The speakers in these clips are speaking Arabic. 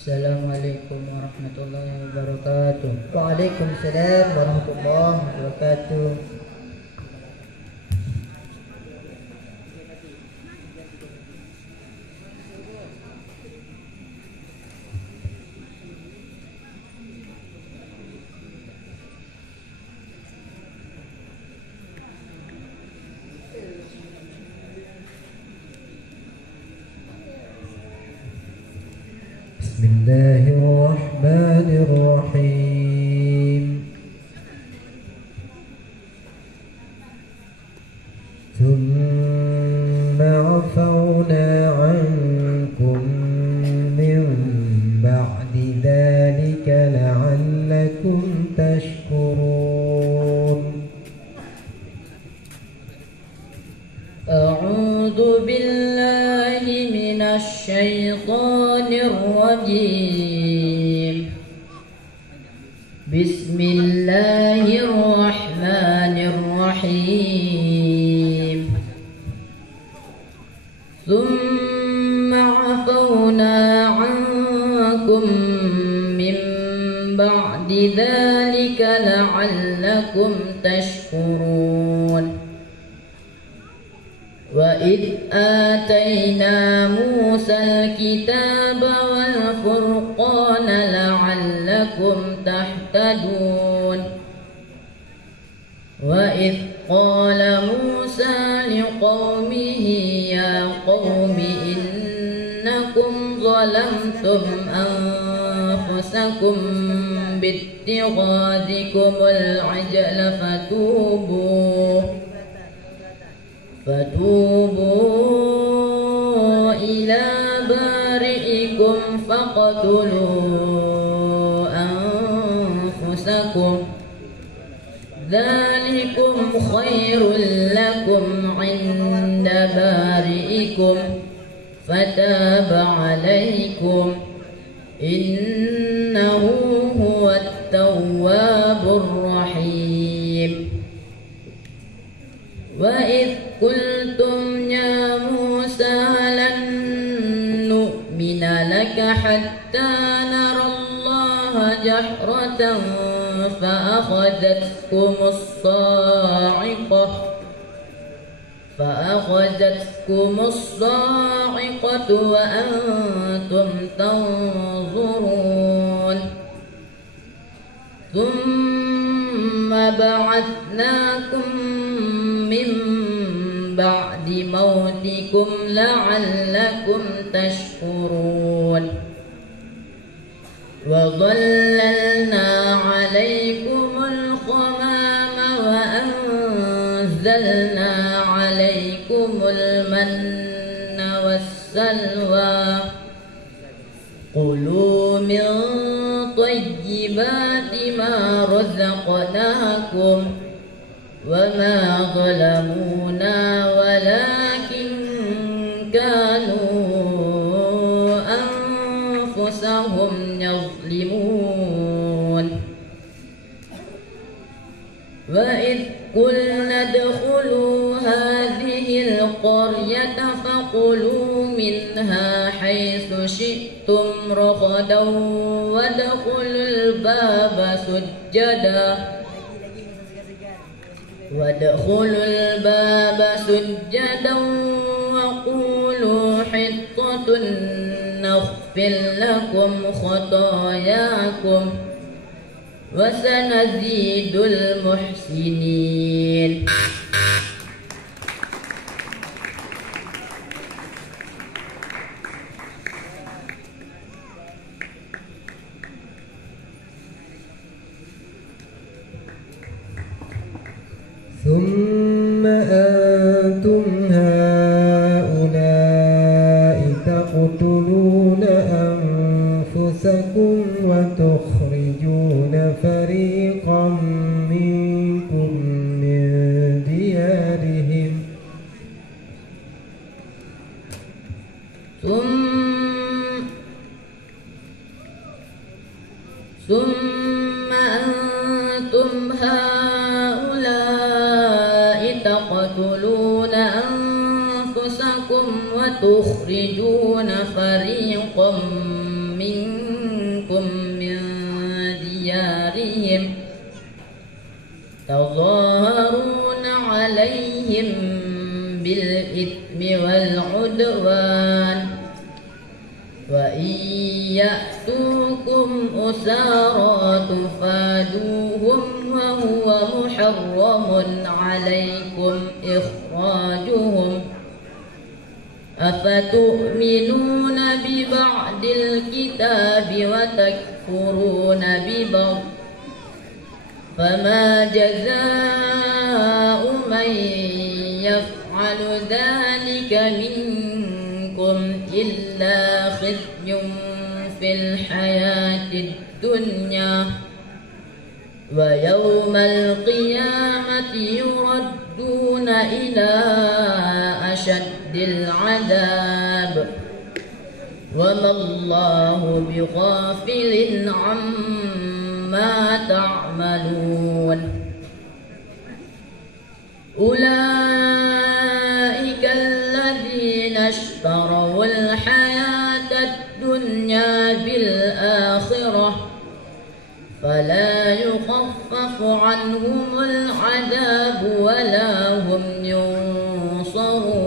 Assalamualaikum warahmatullahi wabarakatuh. Waalaikumsalam warahmatullahi wabarakatuh. بسم الله الرحمن الرحيم ثم عفونا عنكم من بعد ذلك لعلكم تشكرون أعوذ بالله من الشيطان الرجيم. بسم الله الرحمن الرحيم. ثم عفونا عنكم من بعد ذلك لعلكم تشكرون. وإذ آتينا موسى الكتاب والفرقان لعلكم تهتدون. وإذ قال موسى لقومه يا قوم إنكم ظلمتم أنفسكم باتخاذكم العجل فتوبوا إلى بارئكم فاقتلوا أنفسكم ذلكم خير لكم عند بارئكم فتاب عليكم إنه هو التواب الرحيم. وإذ قلتم يا موسى لن نؤمن لك حتى نرى الله جهرة فأخذتكم الصاعقة وأنتم تنظرون. ثم بعثناكم من بعد موتكم لعلكم تشكرون. وظللنا عليكم الغمام وأنزلنا عليكم المن والسلوى كلوا من طيبات ما رزقناكم وما ظلمونا ولكن كانوا أنفسهم يظلمون. وإذ قلنا ادخلوا هذه القرية فكلوا منها حيث شئتم رغدا وادخلوا الباب سجدا وقولوا حطة نغفر لكم خطاياكم وسنزيد المحسنين. ثم أنتم هؤلاء تقتلون أنفسكم وتخرجون فريقا منكم من ديارهم ثم أنتم هؤلاء تقتلون أنفسكم وتخرجون فريقا منكم تظاهرون عليهم بالإثم والعدوان وإن يأتوكم أسارى تفادوهم وهو محرم عليكم إخراجهم أفتؤمنون ببعض الكتاب وتكفرون ببعض فما جزاء من يفعل ذلك منكم إلا خزي في الحياة الدنيا ويوم القيامة يردون إلى أشد العذاب وما الله بغافل عما تعملون أولئك الذين اشتروا الحياة الدنيا بالآخرة فلا يخفف عنهم العذاب ولا هم ينصرون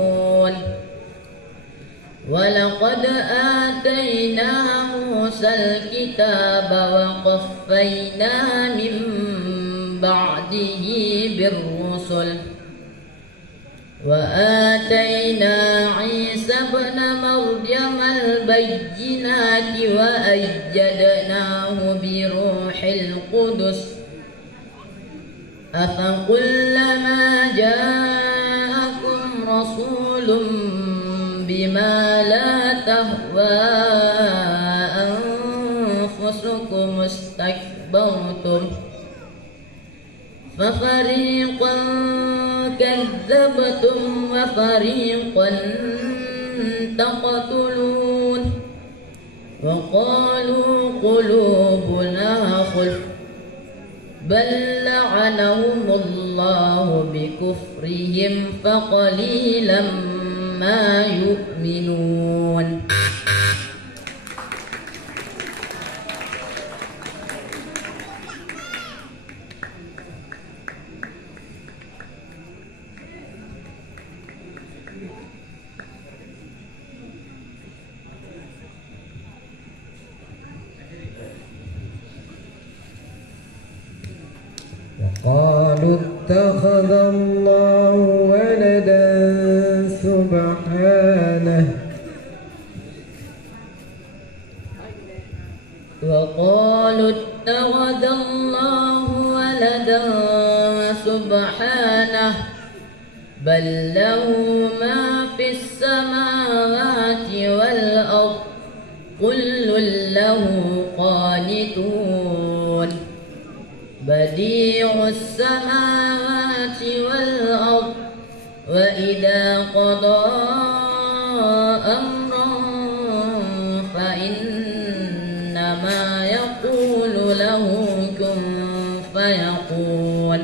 ولقد آتينا موسى الكتاب وقفينا من بعده بالرسل وآتينا عيسى ابن مريم البينات وأيدناه بروح القدس أفكلما جاءكم رسول بما لا تهوى أنفسكم استكبرتم ففريقا كذبتم وفريقا تقتلون وقالوا قلوبنا غلف بل لعنهم الله بكفرهم فقليلا ما يؤمنون قالوا اتخذ الله ولدا سبحانه وقالوا اتخذ الله ولدا سبحانه بل له ما في السماوات والأرض كل له قانتون بديع السماوات والأرض وإذا قضى أمرا فإنما يقول له كن فيكون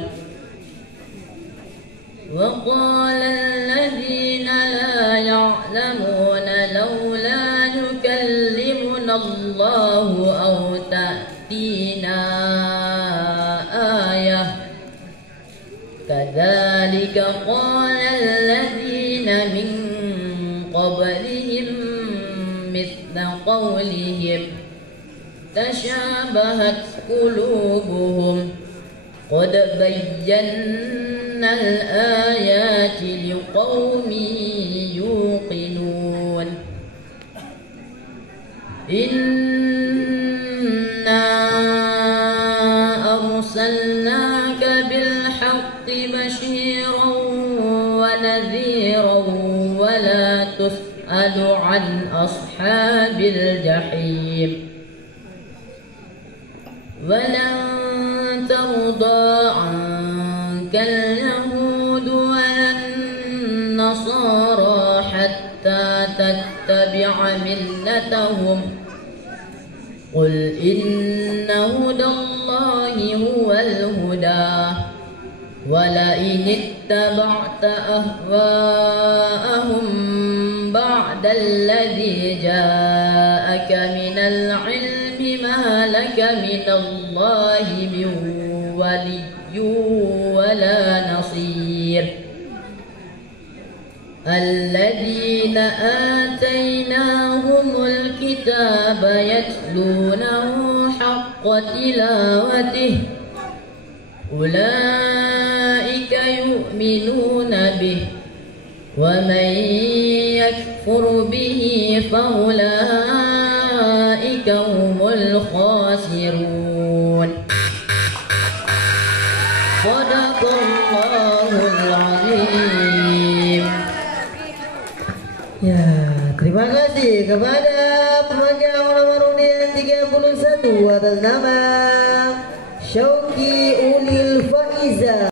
وقال الذين لا يعلمون لولا يكلمنا الله أو تأتينا كذلك قال الذين من قبلهم مثل قولهم تشابهت قلوبهم قد بينا الآيات لقوم يوقنون إنا أرسلناك بالحق بشيرا ونذيرا ولا تسأل عن أصحاب الجحيم ولن ترضى عنك اليهود ولا النصارى حتى تتبع ملتهم قل إن هدى الله هو الهدى ولئن اتبعت أهواءهم بعد الذي جاءك من العلم ما لك من الله من ولي ولا نصير الذين آتيناهم الكتاب يتلونه حق تلاوته أولئك يؤمنون به ومن يكفر به فأولئك هم الخاسرون. صدق الله العظيم. Ya, terima kasih kepada pemegang nomor undian 31 atas nama Syauqi Ulil Faiza.